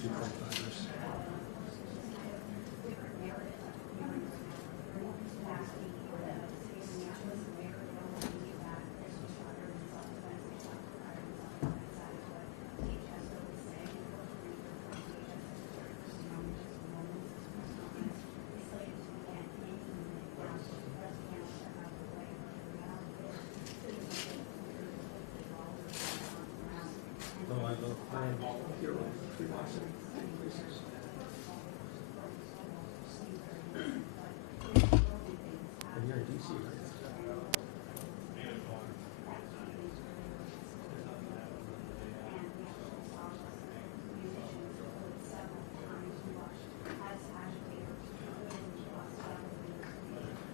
two profilers. No, I love playing hero curiosity. And you're in DC, right?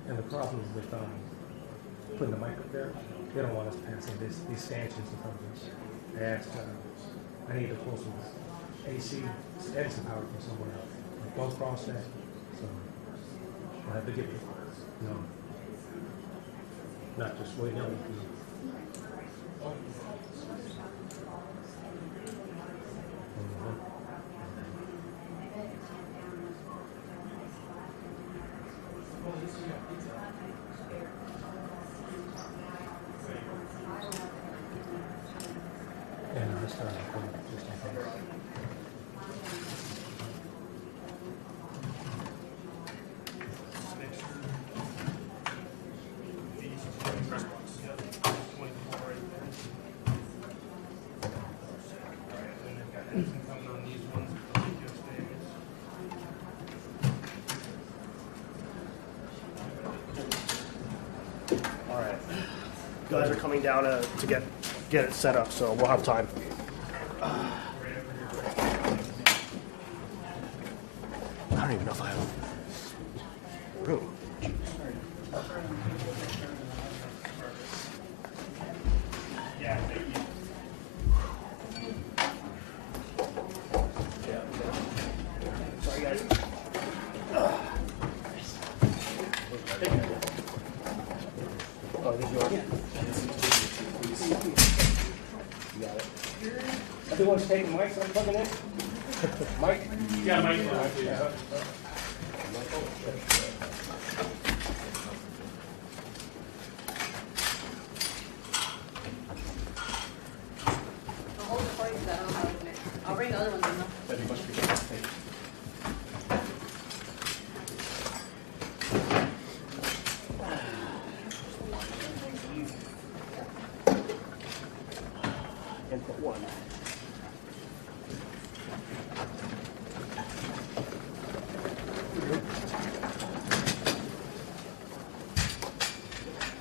And the problem with putting the mic up there, they don't want us passing these stanchions in front of us. I asked, I need to pull some AC and some power from somewhere else. Like both cross that, so I have to get it. No, not just waiting on it. And I started just in case. All right, guys are coming down to get it set up, so we'll have time. I don't even know if I have room. Yeah, thank you. Sorry, guys. Oh, this is yours? You got it. Everyone's taking mics, I'm plugging in? Mike? Yeah, Mike. Yeah. I'll hold it for you because I don't know how to open it. I'll bring the other ones in though. That'd be much appreciated. Thank you. Input one.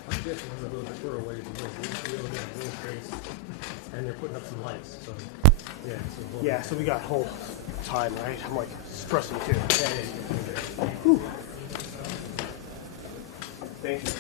I'm guessing it's a little bit further away from this space, and they're putting up some lights, so yeah. So Yeah, so we got whole time, right? I'm like stressing too. yeah. Whew. Thank you.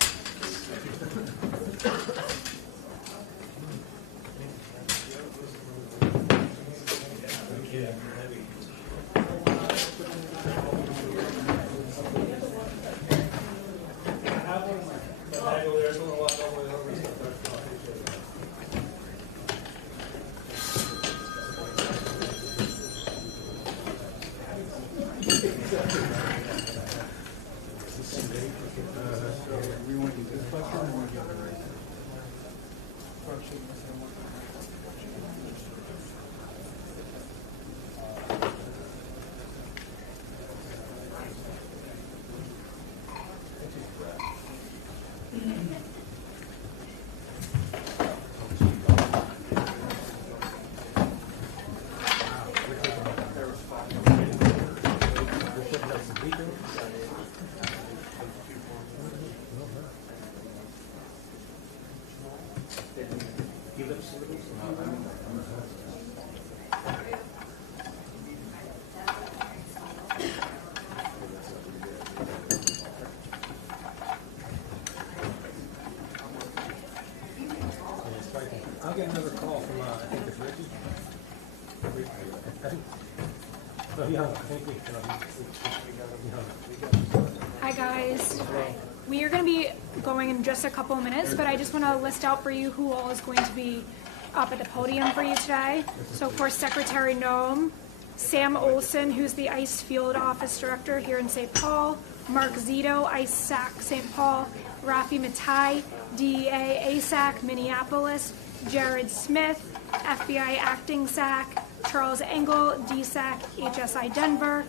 I'll get another call from, I think it's Ricky. I think, no, he hung up. I think he hung up. Hi guys. We are going to be going in just a couple of minutes, but I just want to list out for you who all is going to be up at the podium for you today. So of course, Secretary Noem, Sam Olson, who's the ICE Field Office Director here in St. Paul, Mark Zito, ICE SAC St. Paul, Rafi Matai, DEA ASAC Minneapolis, Jared Smith, FBI Acting SAC, Charles Engel, DSAC HSI Denver,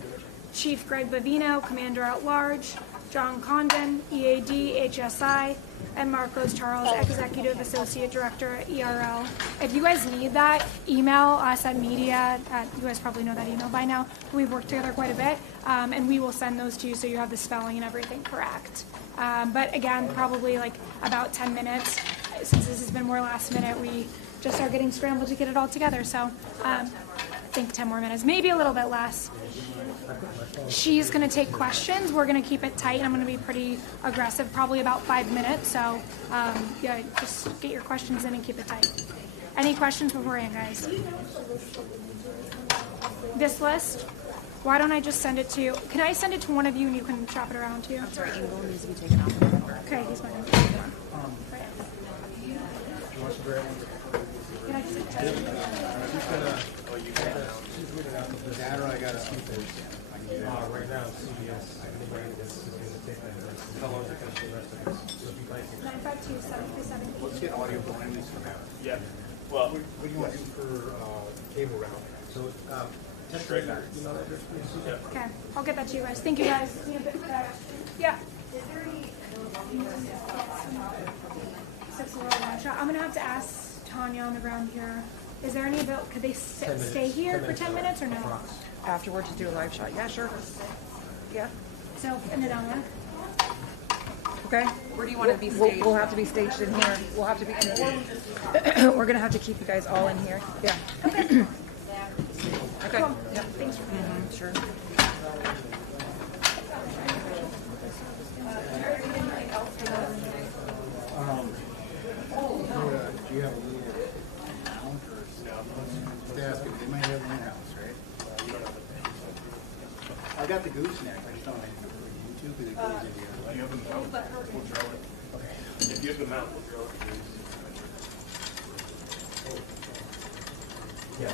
Chief Greg Bavino, Commander at Large, John Condon, EAD HSI, and Marcos Charles, Executive Associate Director at ERL. If you guys need that, email us at media. You guys probably know that email by now. We've worked together quite a bit, and we will send those to you so you have the spelling and everything correct. But again, probably like about 10 minutes. Since this has been more last minute, we just are getting scrambled to get it all together. So I think 10 more minutes, maybe a little bit less. She's going to take questions. We're going to keep it tight. I'm going to be pretty aggressive, probably about 5 minutes. So, yeah, just get your questions in and keep it tight. Any questions beforehand, guys? This list? Why don't I just send it to you? Can I send it to one of you and you can shop it around too? Sorry, Engel needs to be taken off the paper. Okay, he's fine. Right. Can I just That or I gotta keep it. Right now, CBS, anybody that's going to take that rest, how long is it going to rest of us? So if you'd like to. 952-737. Let's get audio behind this for now. Yeah. Well, What do you want to do for cable route? So, text your email address, please. Okay, I'll get that to you guys. Thank you guys. Yeah. 6 a little one shot. I'm gonna have to ask Tanya on the ground here. Is there any ability? Could they stay here for 10 minutes or no? Afterwards, just do a live shot. Yeah, sure. Yeah. So in the down one. Okay. Where do you want to be We'll, staged? we'll have to be staged in here. We'll have to be. We're gonna have to keep you guys all in here. Yeah. Okay. Cool. Yeah. Thanks for Sure. Do you have a little amount or they ask if they might have one in-house, right? I got the gooseneck, I just don't have it for YouTube, but it goes in here. you have the mount, we'll throw it. Okay. If you have the mount, we'll throw it. Yeah.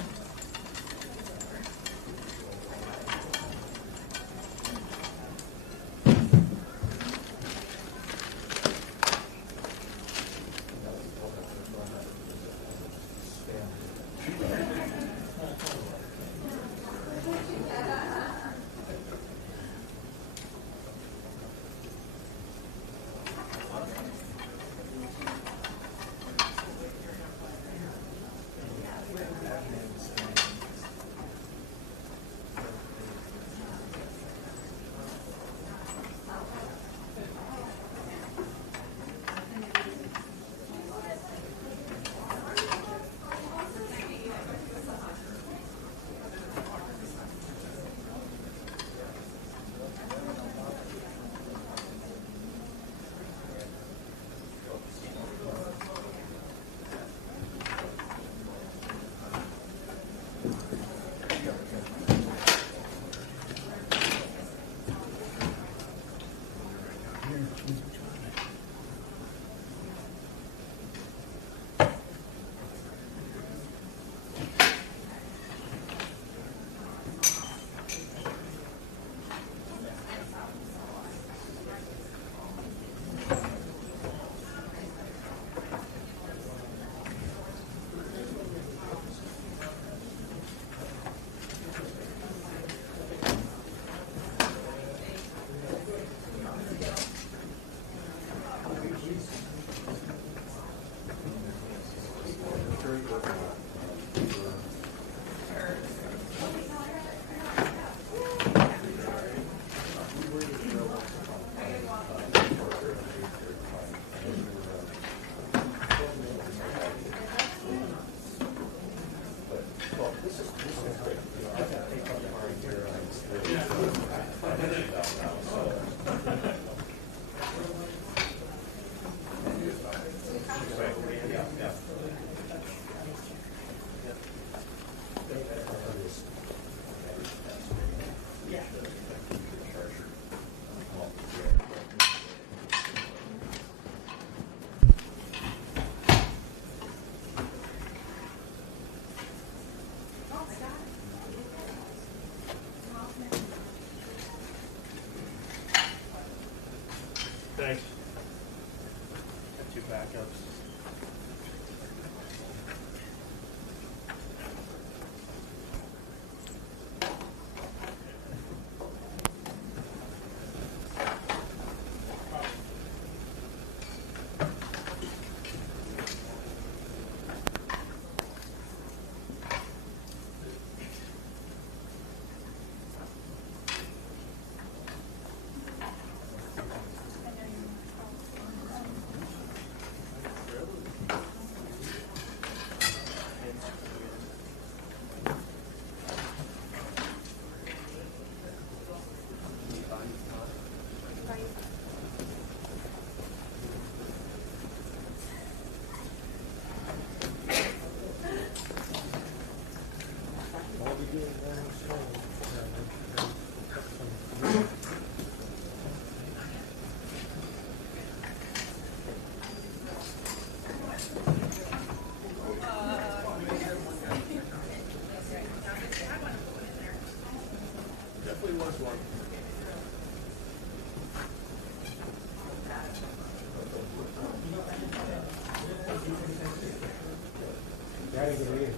Yeah, I didn't get it either.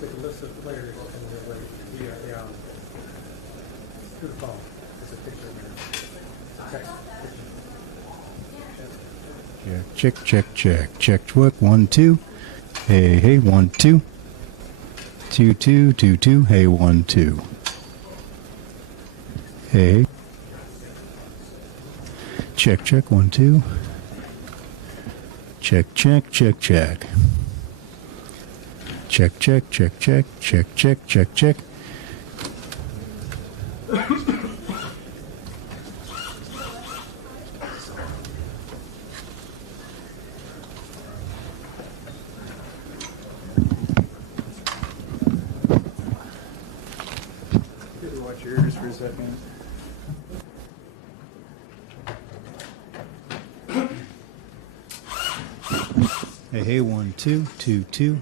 Take a list of players and they're like, yeah, through the phone. It's a picture of it. It's a text picture. Check, 1 2. Hey 1 2. 2 2 2 2. Hey 1 2. Hey. Check 1 2. Check. Check. Watch your ears for a second. Hey 1 2 2 2.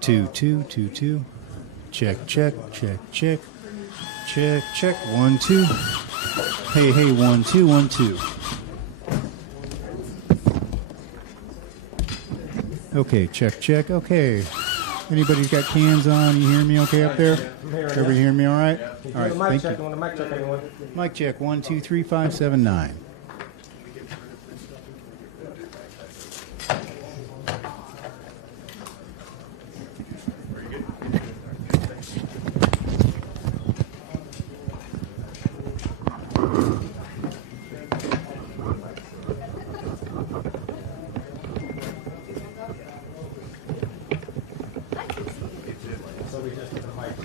2 2 2 2. Check 1 2. Hey 1 2 1 2. Okay, check. Okay. Anybody got cans on? You hear me okay up there? Everybody hear me all right? All right, thank you. Want a mic check, anyone? Mic check 1 2 3 5 7 9. So we just did a mic check.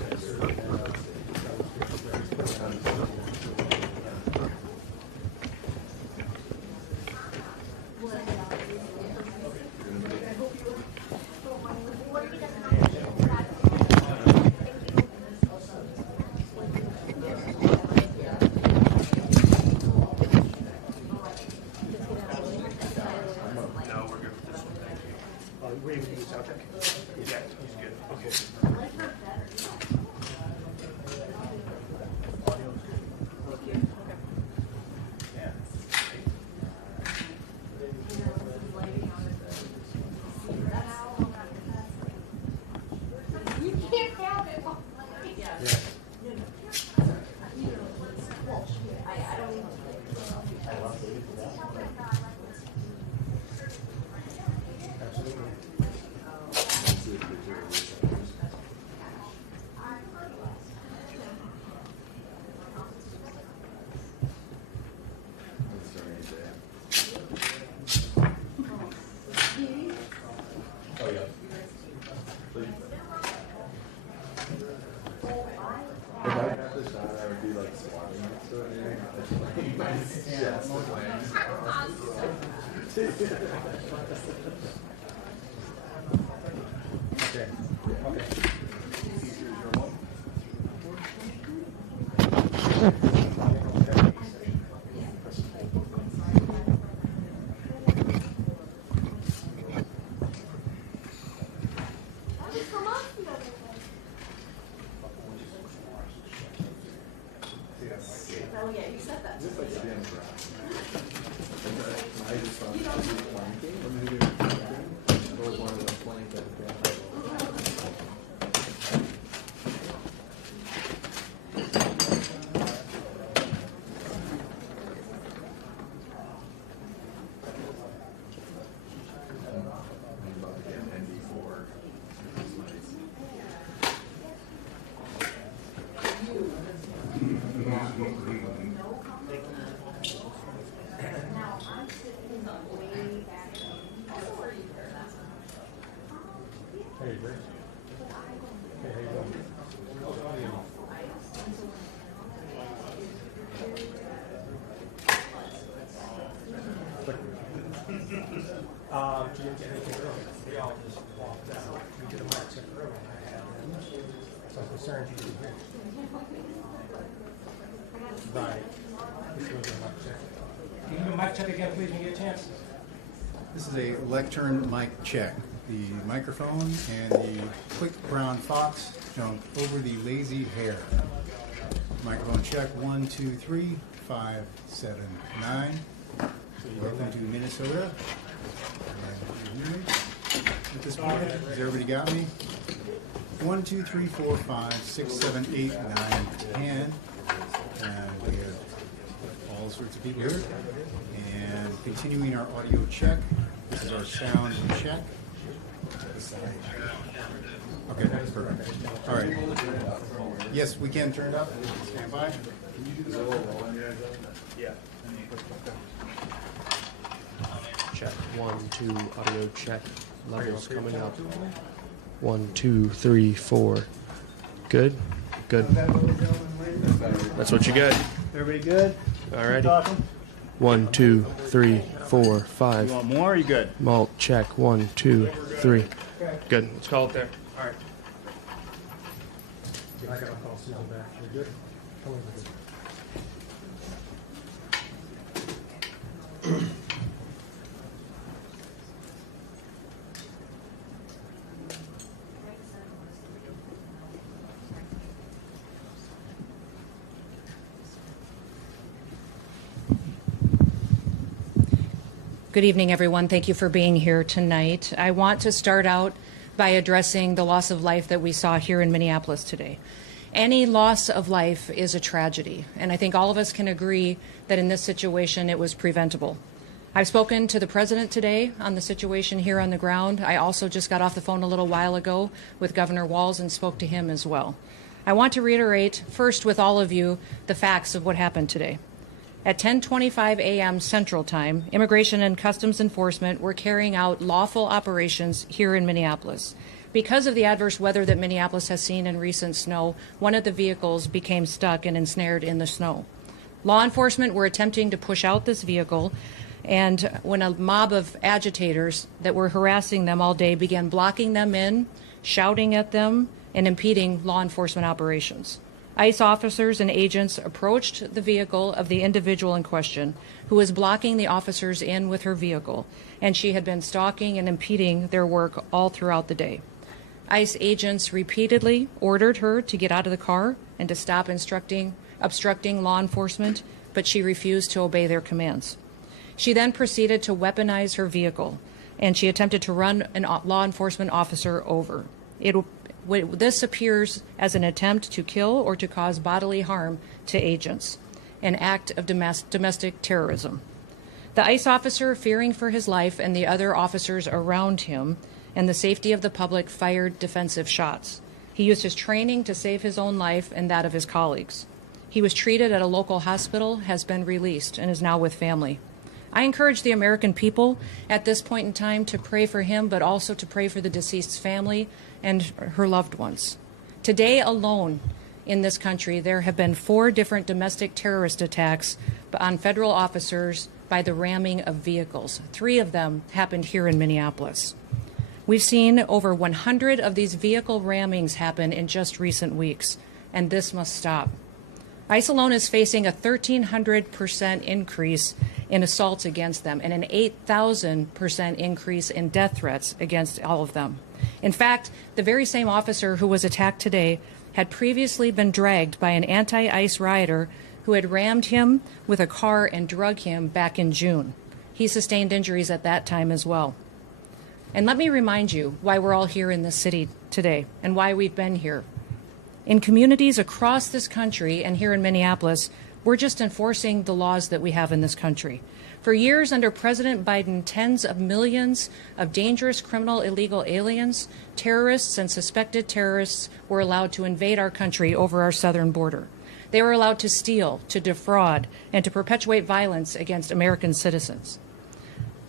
Were you able to do sound check? Yeah, he's good. Okay. Okay. concerned you didn't get anything early. They all just walked out. We did a mic check early. I had them. So I'm concerned you didn't hear. Right. This was a mic check. Can you do a mic check again, please, when you get a chance? This is a lectern mic check. The microphone and the quick brown fox jump over the lazy hare. Microphone check 1, 2, 3, 5, 7, 9. Welcome to Minnesota. At this point, has everybody got me? 1, 2, 3, 4, 5, 6, 7, 8, 9, 10. And we have all sorts of people here. And continuing our audio check. This is our sound check. Okay, that's perfect. All right. Yes, we can turn it up. Stand by. Yeah. Check. 1, 2, audio check. Levels coming up. 1, 2, 3, 4. Good? Good. That's what you got. Everybody good? Alrighty. Talking? 1, 2, 3, 4, 5. You want more? Or are you good? Malt check. 1, 2, 3. Good. Let's call it there. All right. I got to call Susan back. We're good? Come on. Good evening, everyone. Thank you for being here tonight. I want to start out by addressing the loss of life that we saw here in Minneapolis today. Any loss of life is a tragedy, and I think all of us can agree that in this situation it was preventable. I've spoken to the president today on the situation here on the ground. I also just got off the phone a little while ago with Governor Walz and spoke to him as well. I want to reiterate first with all of you the facts of what happened today. At 10:25 a.m. Central Time, Immigration and Customs Enforcement were carrying out lawful operations here in Minneapolis. Because of the adverse weather that Minneapolis has seen in recent snow, one of the vehicles became stuck and ensnared in the snow. Law enforcement were attempting to push out this vehicle, and when a mob of agitators that were harassing them all day began blocking them in, shouting at them, and impeding law enforcement operations. ICE officers and agents approached the vehicle of the individual in question, who was blocking the officers in with her vehicle, and she had been stalking and impeding their work all throughout the day. ICE agents repeatedly ordered her to get out of the car and to stop obstructing law enforcement, but she refused to obey their commands. She then proceeded to weaponize her vehicle, and she attempted to run a law enforcement officer over. This appears as an attempt to kill or to cause bodily harm to agents, an act of domestic terrorism. The ICE officer, fearing for his life and the other officers around him and the safety of the public, fired defensive shots. He used his training to save his own life and that of his colleagues. He was treated at a local hospital, has been released, and is now with family. I encourage the American people at this point in time to pray for him, but also to pray for the deceased's family and her loved ones. Today alone in this country, there have been 4 different domestic terrorist attacks on federal officers by the ramming of vehicles. 3 of them happened here in Minneapolis. We've seen over 100 of these vehicle rammings happen in just recent weeks, and this must stop. ICE alone is facing a 1,300% increase in assaults against them and an 8,000% increase in death threats against all of them. In fact, the very same officer who was attacked today had previously been dragged by an anti-ICE rioter who had rammed him with a car and drug him back in June. He sustained injuries at that time as well. And let me remind you why we're all here in this city today and why we've been here. In communities across this country and here in Minneapolis, we're just enforcing the laws that we have in this country. For years under President Biden, tens of millions of dangerous criminal illegal aliens, terrorists, and suspected terrorists were allowed to invade our country over our southern border. They were allowed to steal, to defraud, and to perpetuate violence against American citizens.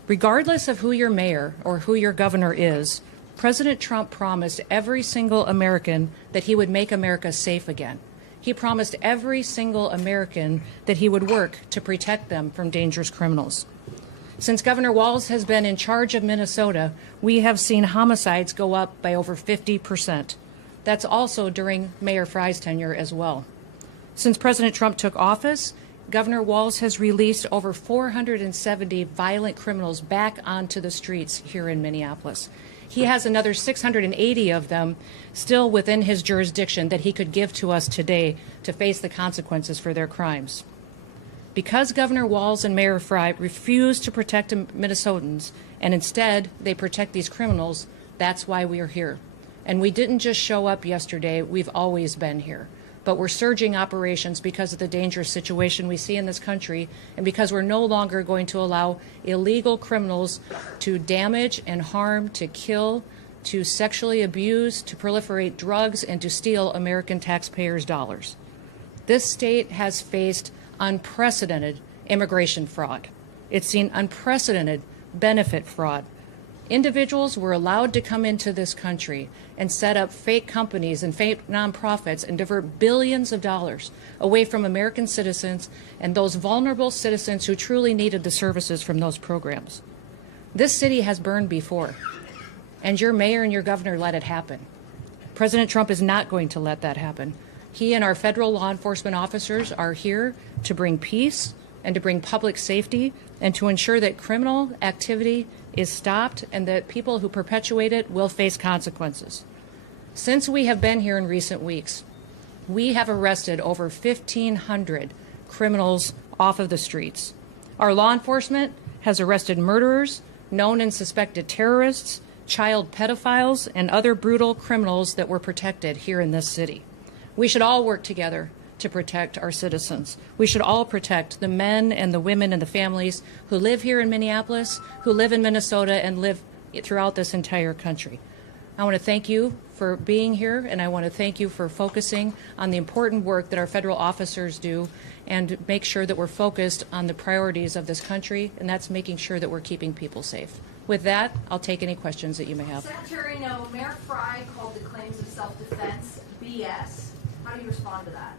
Regardless of who your mayor or who your governor is, President Trump promised every single American that he would make America safe again. He promised every single American that he would work to protect them from dangerous criminals. Since Governor Walz has been in charge of Minnesota, we have seen homicides go up by over 50%. That's also during Mayor Fry's tenure as well. Since President Trump took office, Governor Walz has released over 470 violent criminals back onto the streets here in Minneapolis. He has another 680 of them still within his jurisdiction that he could give to us today to face the consequences for their crimes. Because Governor Walz and Mayor Fry refuse to protect Minnesotans, and instead they protect these criminals, that's why we are here. And we didn't just show up yesterday, we've always been here. But we're surging operations because of the dangerous situation we see in this country, and because we're no longer going to allow illegal criminals to damage and harm, to kill, to sexually abuse, to proliferate drugs, and to steal American taxpayers' dollars. This state has faced unprecedented immigration fraud. It's seen unprecedented benefit fraud. Individuals were allowed to come into this country and set up fake companies and fake nonprofits and divert billions of dollars away from American citizens and those vulnerable citizens who truly needed the services from those programs. This city has burned before, and your mayor and your governor let it happen. President Trump is not going to let that happen. He and our federal law enforcement officers are here to bring peace and to bring public safety and to ensure that criminal activity is stopped and that people who perpetuate it will face consequences. Since we have been here in recent weeks, we have arrested over 1,500 criminals off of the streets. Our law enforcement has arrested murderers, known and suspected terrorists, child pedophiles, and other brutal criminals that were protected here in this city. We should all work together to protect our citizens. We should all protect the men and the women and the families who live here in Minneapolis, who live in Minnesota, and live throughout this entire country. I want to thank you for being here, and I want to thank you for focusing on the important work that our federal officers do and make sure that we're focused on the priorities of this country, and that's making sure that we're keeping people safe. With that, I'll take any questions that you may have. Secretary Noem, Mayor Fry called the claims of self-defense BS. How do you respond to that?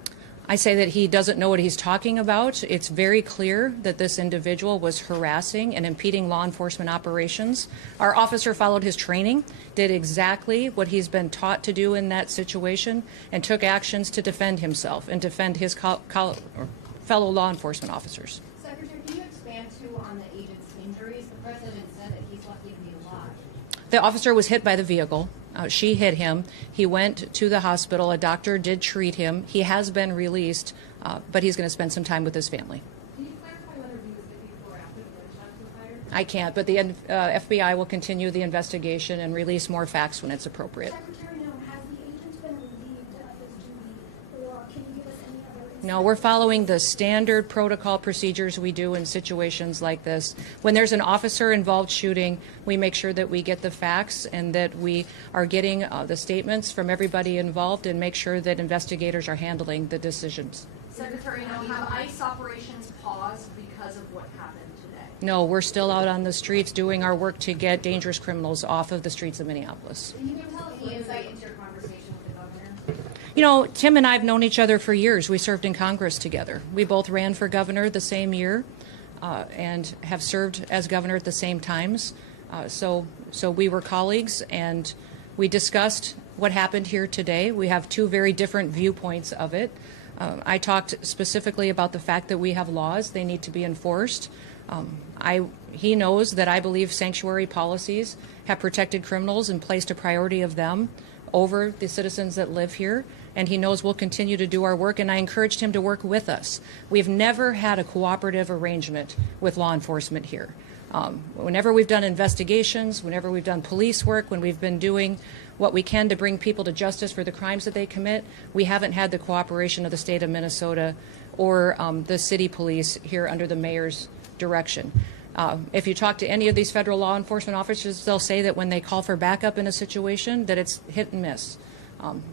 I say that he doesn't know what he's talking about. It's very clear that this individual was harassing and impeding law enforcement operations. Our officer followed his training, did exactly what he's been taught to do in that situation, and took actions to defend himself and defend his fellow law enforcement officers. Secretary, can you expand too on the agent's injuries? The president said that he's lucky to be alive. The officer was hit by the vehicle. She hit him. He went to the hospital. A doctor did treat him. He has been released, but he's going to spend some time with his family. Can you clarify whether he was hit before or after the gunshot was fired? I can't, but the FBI will continue the investigation and release more facts when it's appropriate. Secretary Noem, has the agent been relieved of his duty, or can you give us any other insight? No, we're following the standard protocol procedures we do in situations like this. When there's an officer-involved shooting, we make sure that we get the facts and that we are getting the statements from everybody involved and make sure that investigators are handling the decisions. Secretary Noem, have ICE operations paused because of what happened today? No, we're still out on the streets doing our work to get dangerous criminals off of the streets of Minneapolis. Can you tell us any insight into your conversation with the governor? You know, Tim and I have known each other for years. We served in Congress together. We both ran for governor the same year and have served as governor at the same times. So we were colleagues, and we discussed what happened here today. We have two very different viewpoints of it. I talked specifically about the fact that we have laws. They need to be enforced. He knows that I believe sanctuary policies have protected criminals and placed a priority of them over the citizens that live here, and he knows we'll continue to do our work, and I encouraged him to work with us. We've never had a cooperative arrangement with law enforcement here. Whenever we've done investigations, whenever we've done police work, when we've been doing what we can to bring people to justice for the crimes that they commit, we haven't had the cooperation of the state of Minnesota or the city police here under the mayor's direction. If you talk to any of these federal law enforcement officers, they'll say that when they call for backup in a situation, that it's hit and miss.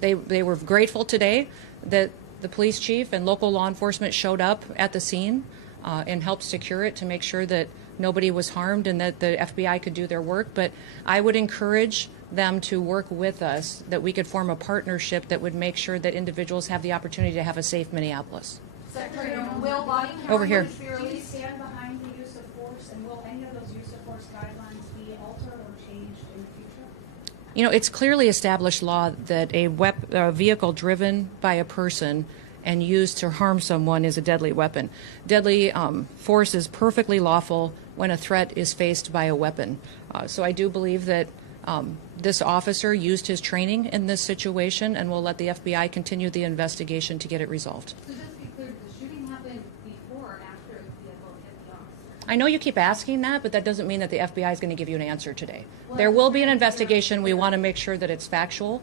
They were grateful today that the police chief and local law enforcement showed up at the scene and helped secure it to make sure that nobody was harmed and that the FBI could do their work. But I would encourage them to work with us, that we could form a partnership that would make sure that individuals have the opportunity to have a safe Minneapolis. Secretary Noem, will body Over here. cameras be Do you released? stand behind the use of force, and will any of those You know, it's clearly established law that a vehicle driven by a person and used to harm someone is a deadly weapon. Deadly force is perfectly lawful when a threat is faced by a weapon. So I do believe that this officer used his training in this situation, and we'll let the FBI continue the investigation to get it resolved. So just to be clear, the shooting happened before or after the vehicle hit the officer? I know you keep asking that, but that doesn't mean that the FBI is going to give you an answer today. There will be an investigation. We want to make sure that it's factual.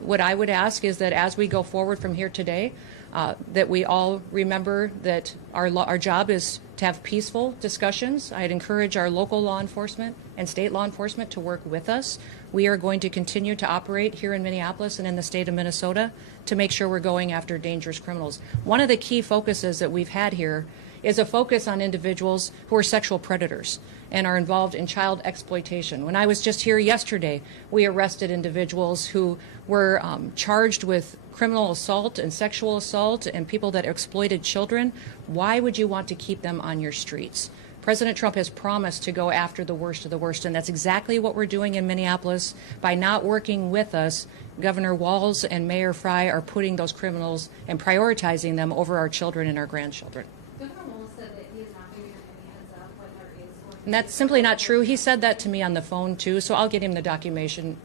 What I would ask is that as we go forward from here today, that we all remember that our job is to have peaceful discussions. I'd encourage our local law enforcement and state law enforcement to work with us. We are going to continue to operate here in Minneapolis and in the state of Minnesota to make sure we're going after dangerous criminals. One of the key focuses that we've had here is a focus on individuals who are sexual predators and are involved in child exploitation. When I was just here yesterday, we arrested individuals who were charged with criminal assault and sexual assault and people that exploited children. Why would you want to keep them on your streets? President Trump has promised to go after the worst of the worst, and that's exactly what we're doing in Minneapolis. By not working with us, Governor Walz and Mayor Fry are putting those criminals and prioritizing them over our children and our grandchildren. Governor Walz said that he is not giving them any heads up when there is going to And that's simply not true. He said that to me on the phone too, so I'll get him the documentation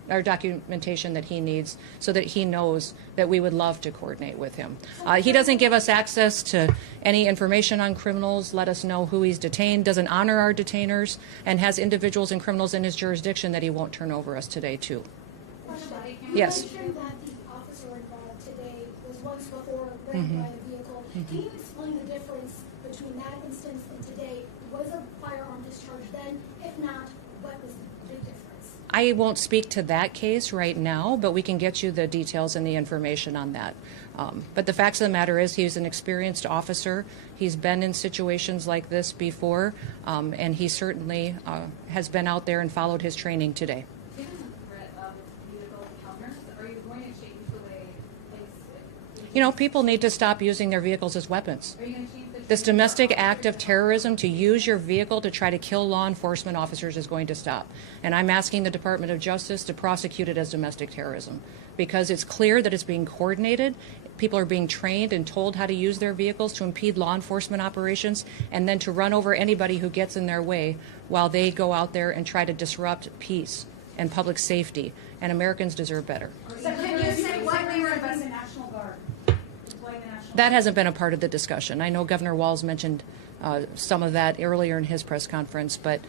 that he needs so that he knows that we would love to coordinate with him. He doesn't give us access to any information on criminals, let us know who he's detained, doesn't honor our detainers, and has individuals and criminals in his jurisdiction that he won't turn over us today too. Yes. You mentioned that the officer involved today was once before raped by a vehicle. Can you explain the difference between that instance and today? Was a firearm discharged then? If not, what was the big difference? I won't speak to that case right now, but we can get you the details and the information on that. But the facts of the matter is he's an experienced officer. He's been in situations like this before, and he certainly has been out there and followed his training today. Given the threat of vehicle encounters, are you going to change the way You know, people need to stop using their vehicles as weapons. are you going to change the This domestic act of terrorism to use your vehicle to try to kill law enforcement officers is going to stop. And I'm asking the Department of Justice to prosecute it as domestic terrorism because it's clear that it's being coordinated. People are being trained and told how to use their vehicles to impede law enforcement operations and then to run over anybody who gets in their way while they go out there and try to disrupt peace and public safety. And Americans deserve better. So can you say what they were The National Guard. That hasn't been a part of the discussion. I know Governor Walz mentioned some of that earlier in his press conference, but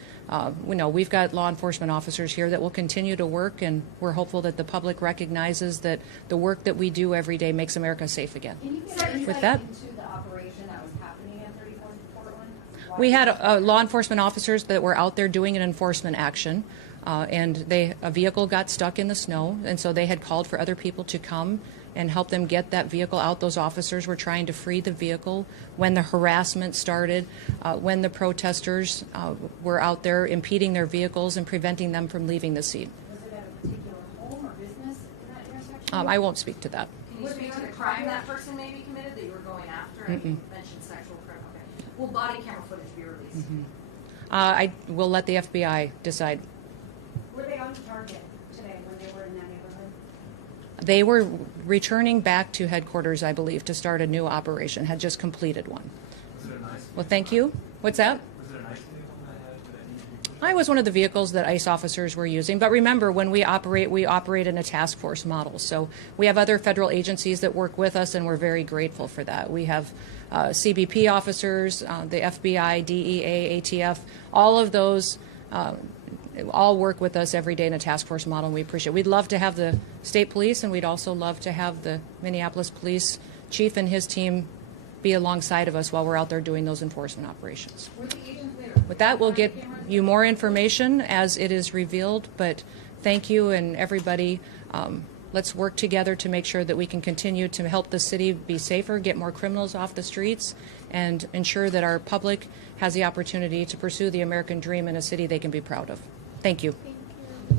we've got law enforcement officers here that will continue to work, and we're hopeful that the public recognizes that the work that we do every day makes America safe again. Can you get With that, into the operation that was happening at 34th Portland? we had law enforcement officers that were out there doing an enforcement action, and a vehicle got stuck in the snow, and so they had called for other people to come and help them get that vehicle out. Those officers were trying to free the vehicle when the harassment started, when the protesters were out there impeding their vehicles and preventing them from leaving the scene. Was it at a particular home or business in that intersection? I won't speak to that. Can you speak to the crime that person may be committed that you were going after? And you mentioned sexual crime. Okay. Will body camera footage be released? I will let the FBI decide. Were they on target today when they were in that neighborhood? They were returning back to headquarters, I believe, to start a new operation, had just completed one. Well, thank you. What's that? I was one of the vehicles that ICE officers were using. But remember, when we operate in a task force model. So we have other federal agencies that work with us, and we're very grateful for that. We have CBP officers, the FBI, DEA, ATF, all of those all work with us every day in a task force model, and we appreciate it. We'd love to have the state police, and we'd also love to have the Minneapolis police chief and his team be alongside of us while we're out there doing those enforcement operations. Were the agents there? With that, we'll get you more information as it is revealed, but thank you and everybody. Let's work together to make sure that we can continue to help the city be safer, get more criminals off the streets, and ensure that our public has the opportunity to pursue the American dream in a city they can be proud of. Thank you. Thank you.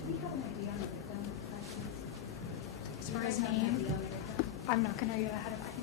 Do we have an idea on the victim? As far I'm not gonna get ahead of myself.